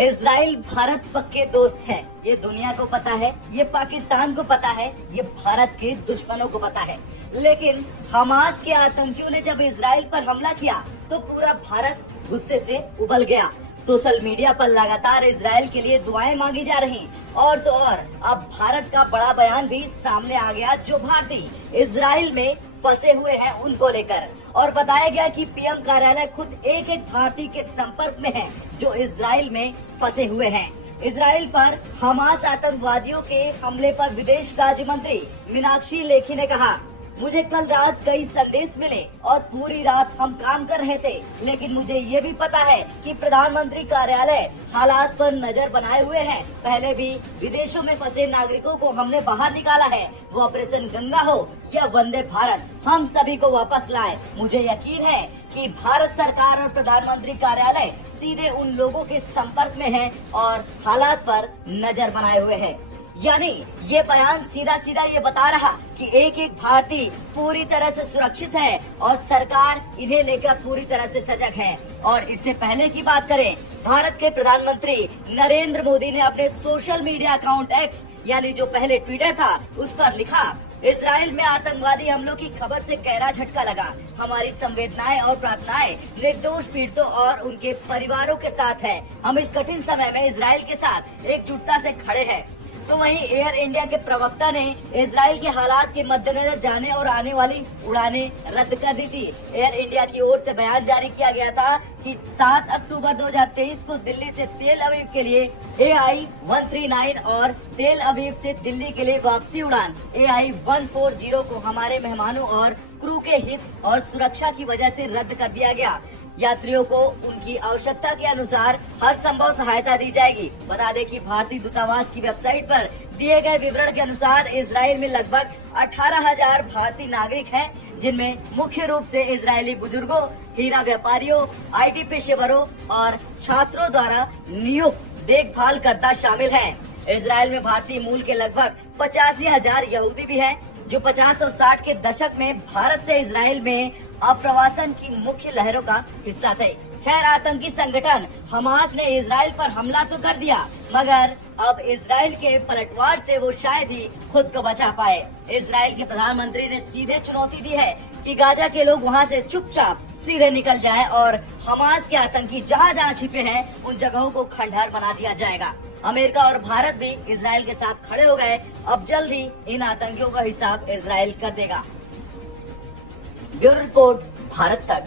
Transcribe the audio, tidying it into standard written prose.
Israel Bharat पक्के दोस्त हैं। ये दुनिया को पता है, ये पाकिस्तान को पता है, ये भारत के दुश्मनों को पता है। लेकिन हमास के आतंकियों ने जब इजराइल पर हमला किया तो पूरा भारत गुस्से से उबल गया। सोशल मीडिया पर लगातार इजराइल के लिए दुआएं मांगी जा रही और तो और अब भारत का बड़ा बयान भी सामने आ गया, जो भारतीय इजराइल में फंसे हुए हैं उनको लेकर। और बताया गया कि पीएम कार्यालय खुद एक एक भारतीय के संपर्क में है जो इजराइल में फंसे हुए हैं। इजराइल पर हमास आतंकवादियों के हमले पर विदेश राज्य मंत्री मीनाक्षी लेखी ने कहा, मुझे कल रात कई संदेश मिले और पूरी रात हम काम कर रहे थे, लेकिन मुझे ये भी पता है कि प्रधानमंत्री कार्यालय हालात पर नजर बनाए हुए है। पहले भी विदेशों में फंसे नागरिकों को हमने बाहर निकाला है, वो ऑपरेशन गंगा हो या वंदे भारत, हम सभी को वापस लाए। मुझे यकीन है कि भारत सरकार और प्रधानमंत्री कार्यालय सीधे उन लोगों के संपर्क में है और हालात पर नजर बनाए हुए है। यानी ये बयान सीधा सीधा ये बता रहा कि एक एक भारतीय पूरी तरह से सुरक्षित है और सरकार इन्हें लेकर पूरी तरह से सजग है। और इससे पहले की बात करें, भारत के प्रधानमंत्री नरेंद्र मोदी ने अपने सोशल मीडिया अकाउंट एक्स यानी जो पहले ट्विटर था उस पर लिखा, इजराइल में आतंकवादी हमलों की खबर से गहरा झटका लगा। हमारी संवेदनाएं और प्रार्थनाएं निर्दोष पीड़ितों और उनके परिवारों के साथ है। हम इस कठिन समय में इजराइल के साथ एकजुटता से खड़े हैं। तो वहीं एयर इंडिया के प्रवक्ता ने इजराइल के हालात के मद्देनजर जाने और आने वाली उड़ानें रद्द कर दी थी। एयर इंडिया की ओर से बयान जारी किया गया था कि 7 अक्टूबर 2023 को दिल्ली से तेल अवीव के लिए AI 139 और तेल अवीव से दिल्ली के लिए वापसी उड़ान AI 140 को हमारे मेहमानों और क्रू के हित और सुरक्षा की वजह से रद्द कर दिया गया। यात्रियों को उनकी आवश्यकता के अनुसार हर संभव सहायता दी जाएगी। बता दें कि भारतीय दूतावास की वेबसाइट पर दिए गए विवरण के अनुसार इजराइल में लगभग 18,000 भारतीय नागरिक हैं, जिनमें मुख्य रूप से इजरायली बुजुर्गों, हीरा व्यापारियों, IT पेशेवरों और छात्रों द्वारा नियुक्त देखभाल करता शामिल है। इजराइल में भारतीय मूल के लगभग 85,000 यहूदी भी हैं, जो 50 और 60 के दशक में भारत से इजराइल में अप्रवासन की मुख्य लहरों का हिस्सा थे। खैर, आतंकी संगठन हमास ने इजराइल पर हमला तो कर दिया, मगर अब इजराइल के पलटवार से वो शायद ही खुद को बचा पाए। इजराइल के प्रधानमंत्री ने सीधे चुनौती दी है कि गाजा के लोग वहां से चुपचाप सीधे निकल जाएं और हमास के आतंकी जहां जहां छिपे हैं उन जगहों को खंडहर बना दिया जाएगा। अमेरिका और भारत भी इजराइल के साथ खड़े हो गए। अब जल्द ही इन आतंकियों का हिसाब इजराइल कर देगा। ब्यूरो रिपोर्ट, भारत तक।